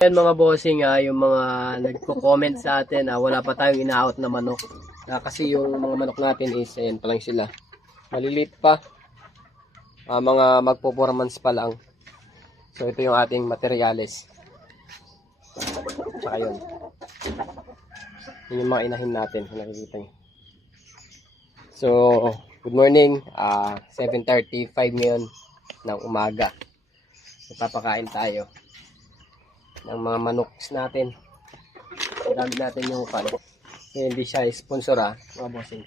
Yan mga bossing, yung mga nagko-comment sa atin, wala pa tayong ina-out na manok. Kasi yung mga manok natin is, ayan pa lang sila. Maliliit pa. Mga magpo 4 months pa lang. So ito yung ating materyales. Tsaka yun. Yun yung mga inahin natin. Nakikita nyo. So, good morning. 7:35 ngayon ng umaga. Papakain tayo ng mga manok natin. Dami natin yung pan. Hindi siya sponsor mga bossing.